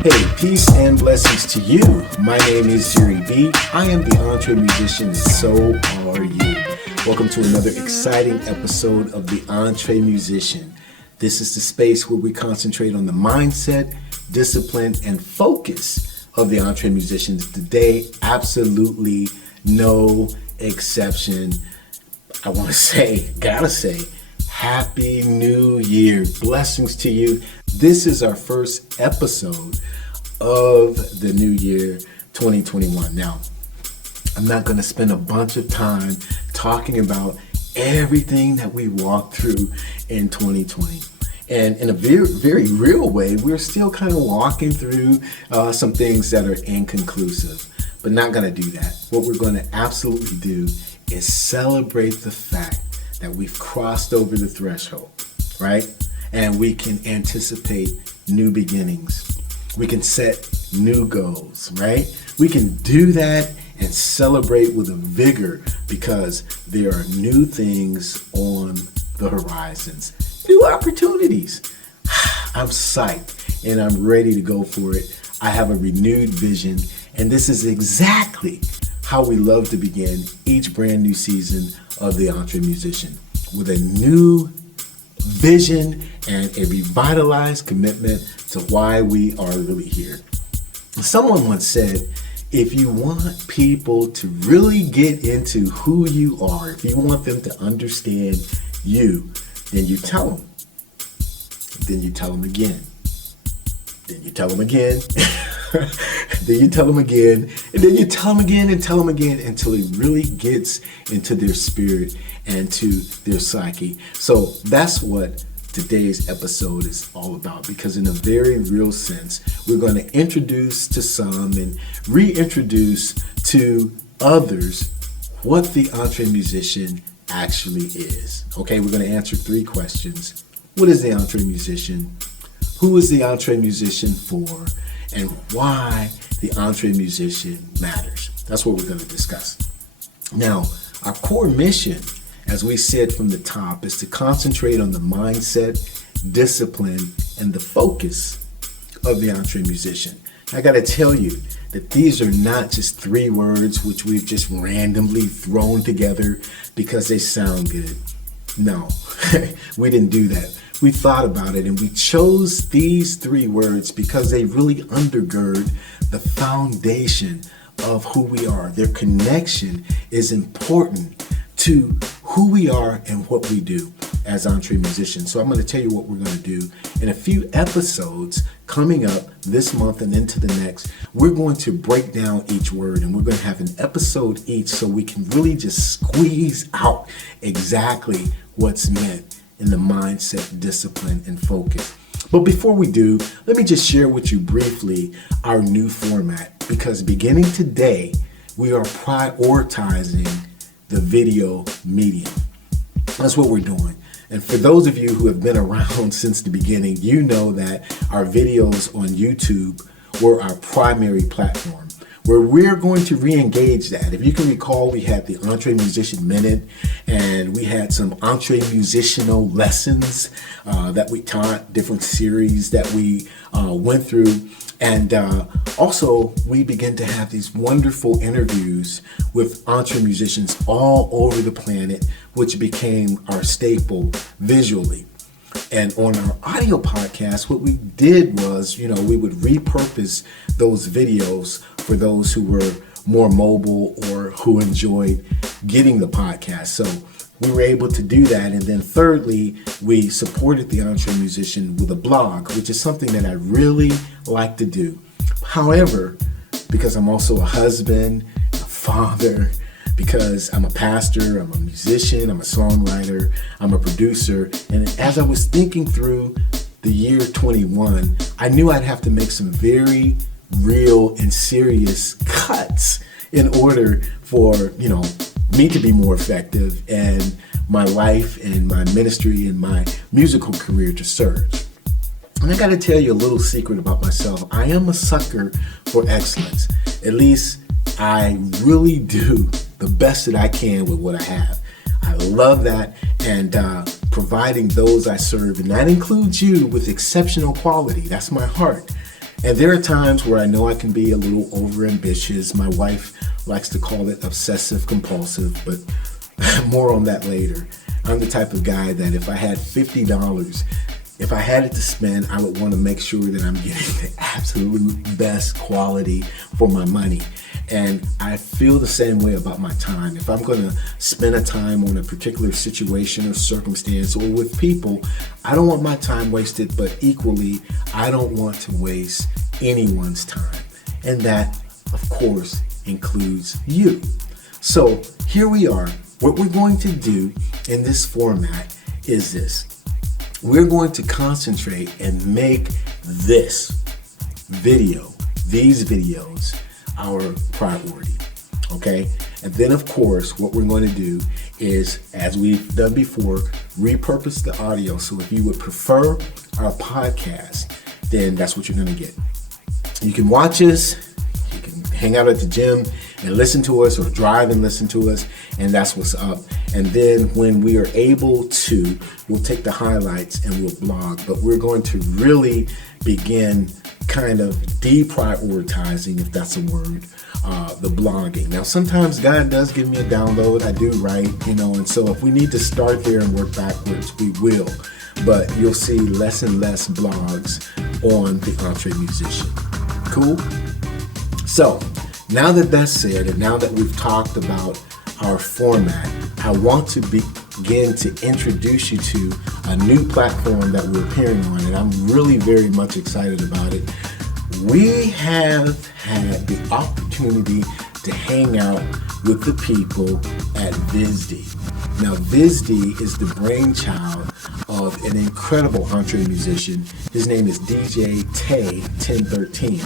Hey, peace and blessings to you. My name is Jere B. I am the EntreMusician, and so are you. Welcome to another exciting episode of the EntreMusician. This is the space where we concentrate on the mindset, discipline, and focus of the EntreMusicians. Today, absolutely no exception. I want to say, Happy New Year. Blessings to you. This is our first episode of the new year 2021. Now, I'm not going to spend a bunch of time talking about everything that we walked through in 2020. And in a very, very real way, we're still kind of walking through some things that are inconclusive, but not going to do that. What we're going to absolutely do is celebrate the fact that we've crossed over the threshold, right? And we can anticipate new beginnings. We can set new goals, right? We can do that and celebrate with a vigor because there are new things on the horizons, new opportunities. I'm psyched and I'm ready to go for it. I have a renewed vision, and this is exactly how we love to begin each brand new season of the EntreMusician, with a new vision and a revitalized commitment to why we are really here. Someone once said, if you want people to really get into who you are, if you want them to understand you, then you tell them. Then you tell them again. Then you tell them again. Then you tell them again, and then you tell them again and tell them again until it really gets into their spirit and to their psyche. So that's what today's episode is all about, because in a very real sense, we're going to introduce to some and reintroduce to others what the EntreMusician actually is. Okay, we're going to answer three questions. What is the EntreMusician? Who is the EntreMusician for? And why the EntreMusician matters. That's what we're going to discuss. Now, our core mission, as we said from the top, is to concentrate on the mindset, discipline, and the focus of the EntreMusician. I got to tell you that these are not just three words which we've just randomly thrown together because they sound good. No, we didn't do that. We thought about it, and we chose these three words because they really undergird the foundation of who we are. Their connection is important to who we are and what we do as EntreMusicians. So I'm going to tell you what we're going to do. In a few episodes coming up this month and into the next, we're going to break down each word, and we're going to have an episode each so we can really just squeeze out exactly what's meant in the mindset, discipline, and focus. But before we do, let me just share with you briefly our new format, because beginning today, we are prioritizing the video medium. That's what we're doing. And for those of you who have been around since the beginning, you know that our videos on YouTube were our primary platform, where we're going to re-engage that. If you can recall, we had the EntreMusician Minute, and we had some EntreMusicianal lessons that we taught, different series that we went through. And also, we began to have these wonderful interviews with EntreMusicians all over the planet, which became our staple visually. And on our audio podcast, what we did was, we would repurpose those videos for those who were more mobile or who enjoyed getting the podcast. So we were able to do that. And then thirdly, we supported the EntreMusician with a blog, which is something that I really like to do. However, because I'm also a husband, a father, because I'm a pastor, I'm a musician, I'm a songwriter, I'm a producer. And as I was thinking through the year 21, I knew I'd have to make some very real and serious cuts in order for, me to be more effective and my life and my ministry and my musical career to surge. And I got to tell you a little secret about myself. I am a sucker for excellence. At least I really do the best that I can with what I have. I love that, and providing those I serve, and that includes you, with exceptional quality. That's my heart. And there are times where I know I can be a little overambitious. My wife likes to call it obsessive compulsive, but more on that later. I'm the type of guy that if I had $50, if I had it to spend, I would want to make sure that I'm getting the absolute best quality for my money. And I feel the same way about my time. If I'm going to spend a time on a particular situation or circumstance or with people, I don't want my time wasted, but equally, I don't want to waste anyone's time. And that, of course, includes you. So here we are. What we're going to do in this format is this. We're going to concentrate and make this video, these videos, our priority, okay? And then, of course, what we're going to do is, as we've done before, repurpose the audio. So if you would prefer our podcast, then that's what you're going to get. You can watch us, you can hang out at the gym and listen to us, or drive and listen to us, and that's what's up. And then when we are able to, we'll take the highlights and we'll blog, but we're going to really begin kind of deprioritizing, if that's a word, the blogging. Now, sometimes God does give me a download. I do write, and so if we need to start there and work backwards, we will. But you'll see less and less blogs on the EntreMusician. Cool? So, now that that's said, and now that we've talked about our format, I want to begin to introduce you to a new platform that we're appearing on, and I'm really very much excited about it. We have had the opportunity to hang out with the people at VIZD. Now, VIZD is the brainchild of an incredible EntreMusician. His name is DJ Tay 1013.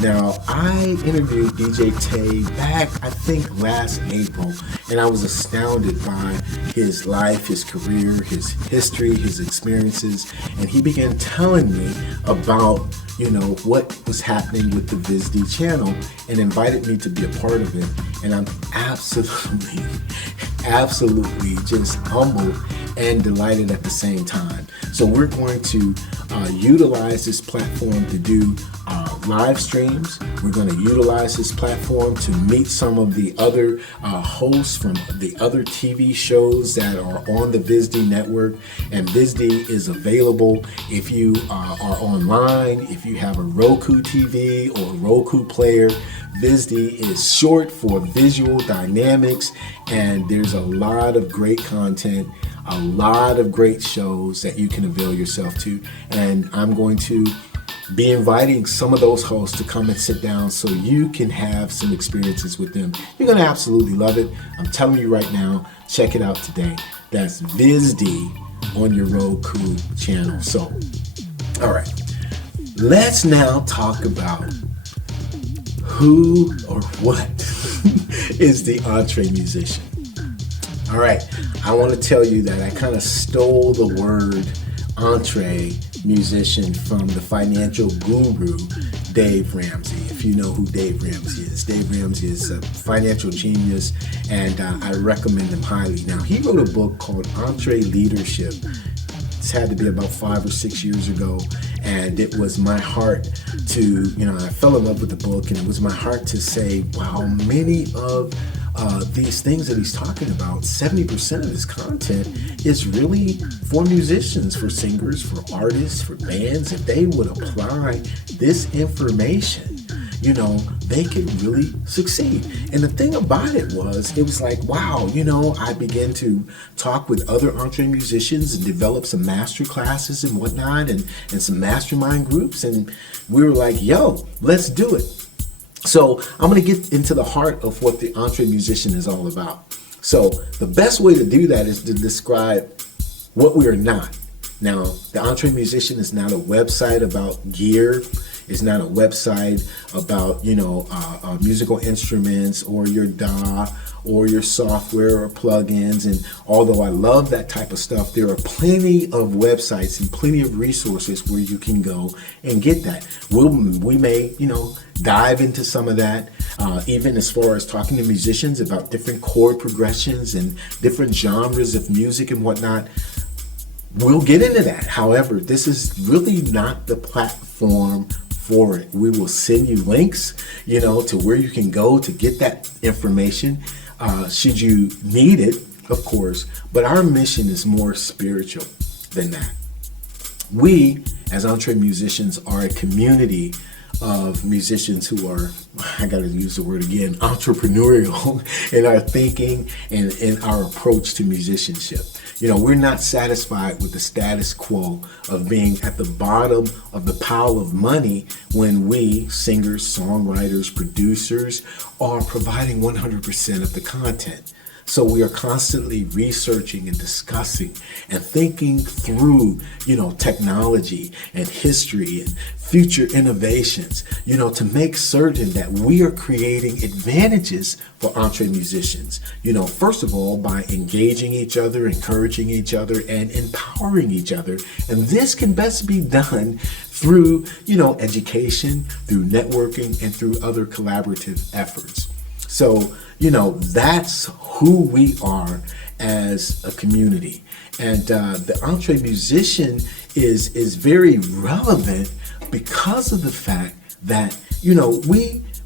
Now, I interviewed DJ Tay back, I think, last April, and I was astounded by his life, his career, his history, his experiences, and he began telling me about what was happening with the VIZD channel and invited me to be a part of it. And I'm absolutely just humbled and delighted at the same time. So we're going to utilize this platform to do live streams. We're going to utilize this platform to meet some of the other hosts from the other TV shows that are on the VIZD network. And VIZD is available if you are online, if you have a Roku TV or Roku player. VIZD is short for Visual Dynamics, and there's a lot of great content, a lot of great shows that you can avail yourself to. And I'm going to be inviting some of those hosts to come and sit down so you can have some experiences with them. You're going to absolutely love it. I'm telling you right now, check it out today. That's VIZD on your Roku channel. So, all right, let's now talk about who or what is the EntreMusician. All right, I want to tell you that I kind of stole the word EntreMusician from the financial guru, Dave Ramsey. If you know who Dave Ramsey is. Dave Ramsey is a financial genius, and I recommend him highly. Now, he wrote a book called EntreLeadership. It's had to be about 5 or 6 years ago, and it was my heart to, I fell in love with the book, and it was my heart to say, wow, many of these things that he's talking about, 70% of his content is really for musicians, for singers, for artists, for bands. If they would apply this information, they could really succeed. And the thing about it was like, wow, I began to talk with other EntreMusicians and develop some master classes and whatnot, and some mastermind groups. And we were like, yo, let's do it. So I'm going to get into the heart of what the EntreMusician is all about. So the best way to do that is to describe what we are not. Now, the EntreMusician is not a website about gear. It's not a website about, musical instruments or your DAW or your software or plugins. And although I love that type of stuff, there are plenty of websites and plenty of resources where you can go and get that. We may, dive into some of that, even as far as talking to musicians about different chord progressions and different genres of music and whatnot. We'll get into that. However, this is really not the platform for it. We will send you links, to where you can go to get that information, should you need it, of course. But our mission is more spiritual than that. We, as EntreMusicians, are a community of musicians who are, I got to use the word again, entrepreneurial in our thinking and in our approach to musicianship. We're not satisfied with the status quo of being at the bottom of the pile of money when we, singers, songwriters, producers, are providing 100% of the content. So we are constantly researching and discussing and thinking through, technology and history and future innovations, to make certain that we are creating advantages for EntreMusicians. First of all, by engaging each other, encouraging each other, and empowering each other. And this can best be done through, education, through networking, and through other collaborative efforts. So, that's who we are as a community. And the EntreMusician is very relevant because of the fact that,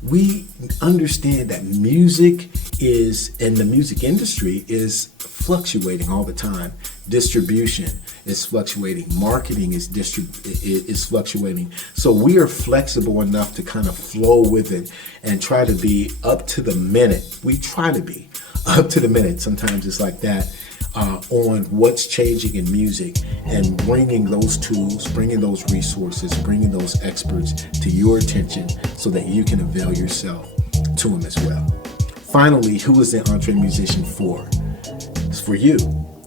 we understand that music is, and the music industry is fluctuating all the time. Distribution is fluctuating. Marketing is fluctuating. So we are flexible enough to kind of flow with it and try to be up to the minute. We try to be up to the minute. Sometimes it's like that. On what's changing in music and bringing those tools, bringing those resources, bringing those experts to your attention so that you can avail yourself to them as well. Finally, who is the EntreMusician for? It's for you.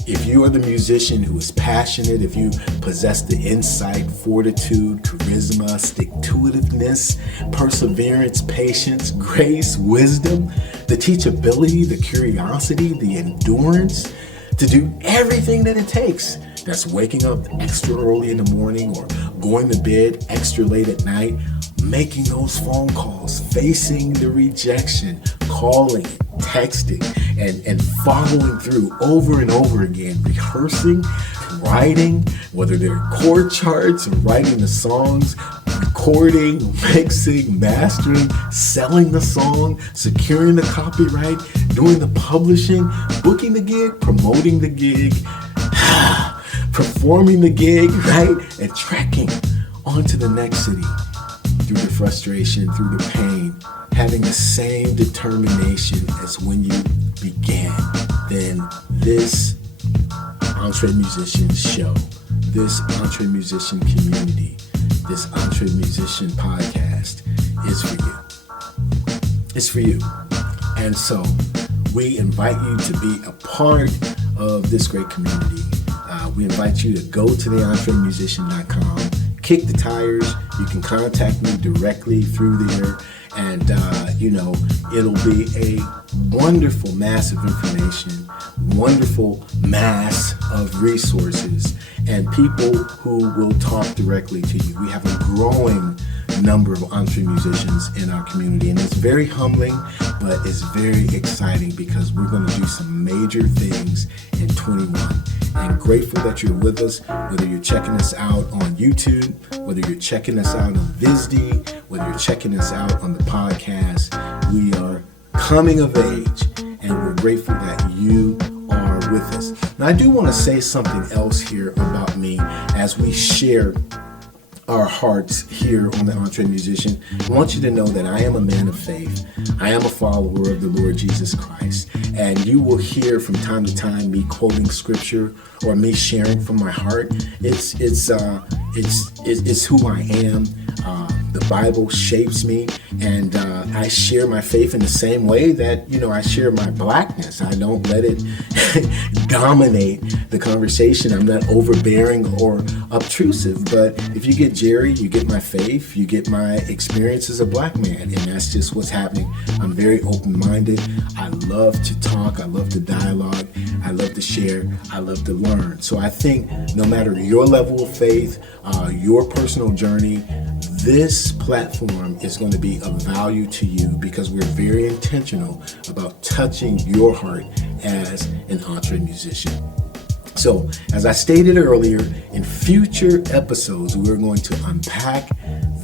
If you are the musician who is passionate, if you possess the insight, fortitude, charisma, stick-to-itiveness, perseverance, patience, grace, wisdom, the teachability, the curiosity, the endurance, to do everything that it takes. That's waking up extra early in the morning or going to bed extra late at night, making those phone calls, facing the rejection, calling, texting, and following through over and over again, rehearsing, writing, whether they're chord charts and writing the songs, recording, mixing, mastering, selling the song, securing the copyright, doing the publishing, booking the gig, promoting the gig, performing the gig, right? And trekking on to the next city through the frustration, through the pain, having the same determination as when you began. Then this EntreMusician show, this EntreMusician community, this EntreMusician podcast is for you. It's for you. And so we invite you to be a part of this great community. We invite you to go to theentremusician.com, kick the tires. You can contact me directly through there. And, it'll be a wonderful mass of information, wonderful mass of resources, and people who will talk directly to you. We have a growing number of EntreMusicians in our community, and it's very humbling, but it's very exciting because we're going to do some major things in 21. And grateful that you're with us, whether you're checking us out on YouTube, whether you're checking us out on VIZD, whether you're checking us out on the podcast. We are coming of age, and we're grateful that you are with us. Now, I do want to say something else here about me as we share our hearts here on the EntreMusician. I want you to know that I am a man of faith. I am a follower of the Lord Jesus Christ. And you will hear from time to time me quoting scripture or me sharing from my heart. It's who I am. The Bible shapes me, and I share my faith in the same way that, I share my blackness. I don't let it dominate the conversation. I'm not overbearing or obtrusive, but if you get Jere, you get my faith, you get my experience as a black man, and that's just what's happening. I'm very open-minded. I love to talk. I love to dialogue. I love to share. I love to learn. So I think no matter your level of faith, your personal journey, this platform is going to be of value to you because we're very intentional about touching your heart as an EntreMusician. So, as I stated earlier, in future episodes, we're going to unpack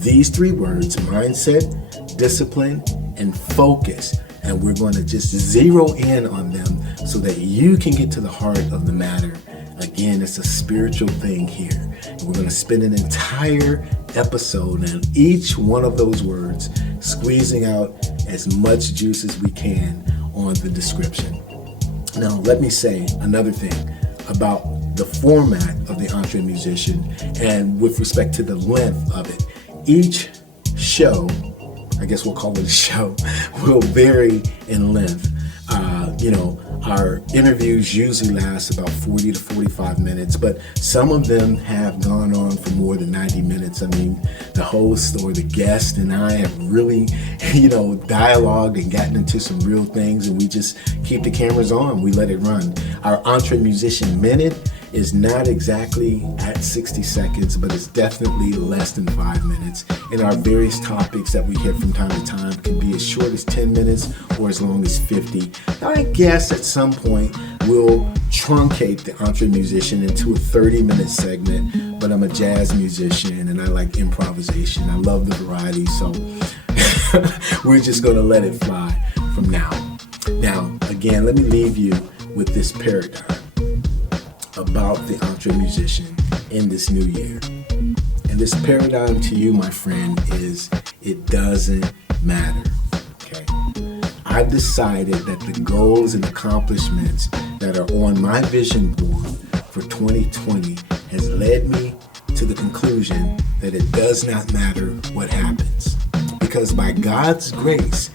these three words: mindset, discipline, and focus. And we're going to just zero in on them so that you can get to the heart of the matter. Again, it's a spiritual thing here. And we're going to spend an entire episode on each one of those words, squeezing out as much juice as we can on the description. Now, let me say another thing about the format of the EntreMusician and with respect to the length of it. Each show, I guess we'll call it a show, will vary in length. Our interviews usually last about 40 to 45 minutes, but some of them have gone on for more than 90 minutes. I mean, the host or the guest and I have really, dialogued and gotten into some real things, and we just keep the cameras on. We let it run. Our EntreMusician Minute is not exactly at 60 seconds, but it's definitely less than 5 minutes. And our various topics that we hit from time to time can be as short as 10 minutes or as long as 50. Now, I guess at some point we'll truncate the EntreMusician into a 30-minute segment, but I'm a jazz musician and I like improvisation. I love the variety, so we're just going to let it fly from now. Now, again, let me leave you with this paradigm about the EntreMusician in this new year. And this paradigm to you, my friend, is it doesn't matter. Okay? I've decided that the goals and accomplishments that are on my vision board for 2020 has led me to the conclusion that it does not matter what happens. Because by God's grace,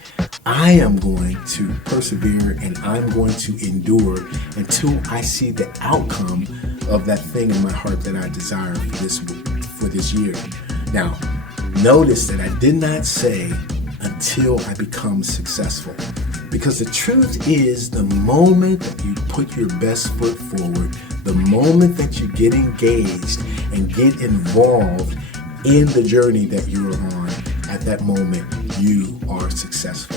I am going to persevere and I'm going to endure until I see the outcome of that thing in my heart that I desire for this year. Now, notice that I did not say until I become successful. Because the truth is, the moment that you put your best foot forward, the moment that you get engaged and get involved in the journey that you're on, at that moment, you are successful.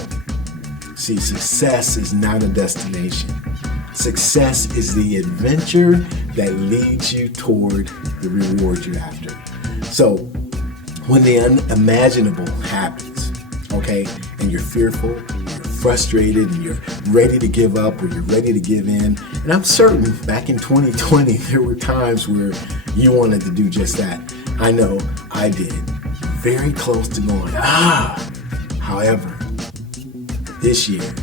See, success is not a destination. Success is the adventure that leads you toward the reward you're after. So, when the unimaginable happens, okay, and you're fearful, you're frustrated, and you're ready to give up or you're ready to give in, and I'm certain back in 2020, there were times where you wanted to do just that. I know I did. Very close to going, However, this year,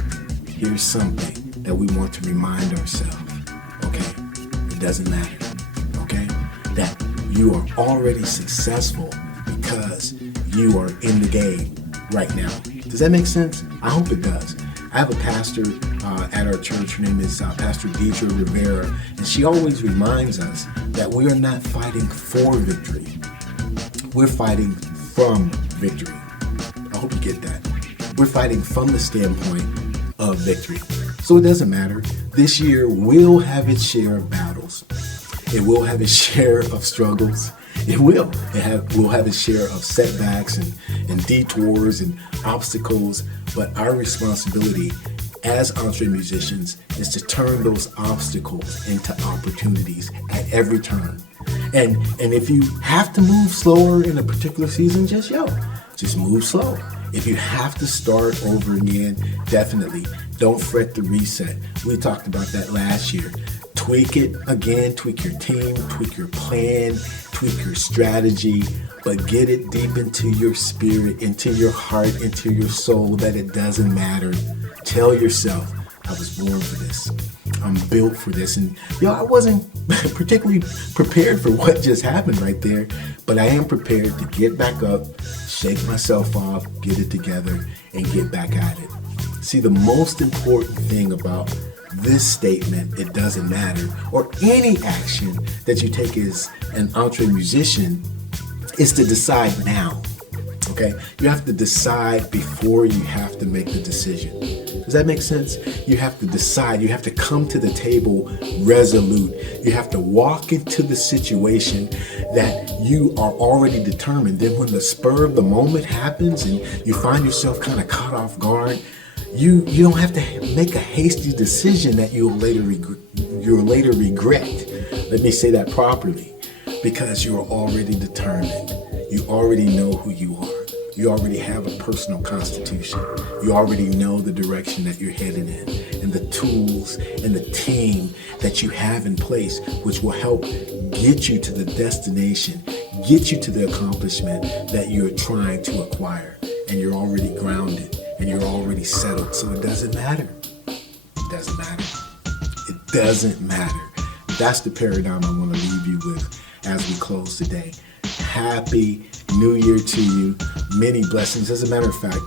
here's something that we want to remind ourselves, okay? It doesn't matter, okay? That you are already successful because you are in the game right now. Does that make sense? I hope it does. I have a pastor at our church. Her name is Pastor Jere B, and she always reminds us that we are not fighting for victory. We're fighting from victory. I hope you get that. We're fighting from the standpoint of victory. So it doesn't matter. This year will have its share of battles. It will have its share of struggles. It will. We'll have its share of setbacks and detours and obstacles. But our responsibility as EntreMusicians is to turn those obstacles into opportunities at every turn. And if you have to move slower in a particular season, just move slow. If you have to start over again, definitely don't fret the reset. We talked about that last year. Tweak it again, tweak your team, tweak your plan, tweak your strategy, but get it deep into your spirit, into your heart, into your soul that it doesn't matter. Tell yourself, I was born for this. I'm built for this. And I wasn't particularly prepared for what just happened right there, but I am prepared to get back up, shake myself off, get it together, and get back at it. See, the most important thing about this statement, it doesn't matter, or any action that you take as an EntreMusician, is to decide now. Okay? You have to decide before you have to make the decision. Does that make sense? You have to decide. You have to come to the table resolute. You have to walk into the situation that you are already determined. Then when the spur of the moment happens and you find yourself kind of caught off guard, you don't have to make a hasty decision that you'll later regret. Let me say that properly. Because you are already determined. You already know who you are. You already have a personal constitution. You already know the direction that you're headed in and the tools and the team that you have in place, which will help get you to the destination, get you to the accomplishment that you're trying to acquire. And you're already grounded and you're already settled. So it doesn't matter. It doesn't matter. It doesn't matter. That's the paradigm I want to leave you with as we close today. Happy New Year to you. Many blessings. As a matter of fact,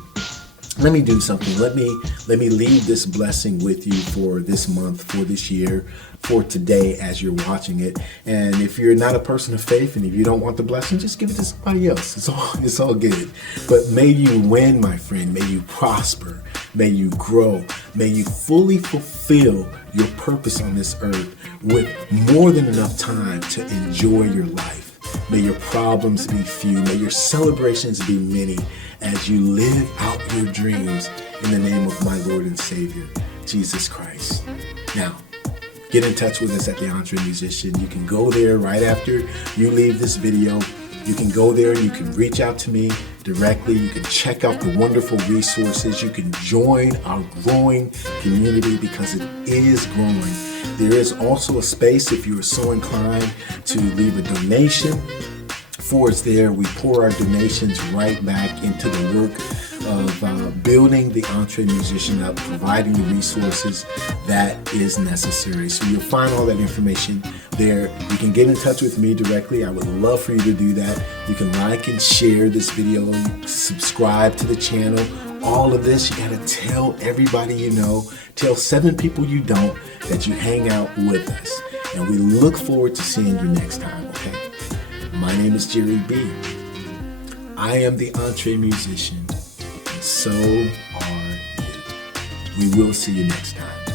let me do something. Let me leave this blessing with you for this month, for this year, for today as you're watching it. And if you're not a person of faith and if you don't want the blessing, just give it to somebody else. It's all good. But may you win, my friend. May you prosper. May you grow. May you fully fulfill your purpose on this earth with more than enough time to enjoy your life. May your problems be few. May your celebrations be many as you live out your dreams in the name of my Lord and Savior, Jesus Christ. Now, get in touch with us at The EntreMusician. You can go there right after you leave this video. You can go there and you can reach out to me directly. You can check out the wonderful resources. You can join our growing community because it is growing. There is also a space if you are so inclined to leave a donation for us there. We pour our donations right back into the work of building the EntreMusician up, providing the resources that is necessary. So you'll find all that information there. You can get in touch with me directly. I would love for you to do that. You can like and share this video, subscribe to the channel. All of this, you got to tell everybody you know, tell 7 people you don't that you hang out with us. And we look forward to seeing you next time, okay? My name is Jere B. I am the EntreMusician. So are you. We will see you next time.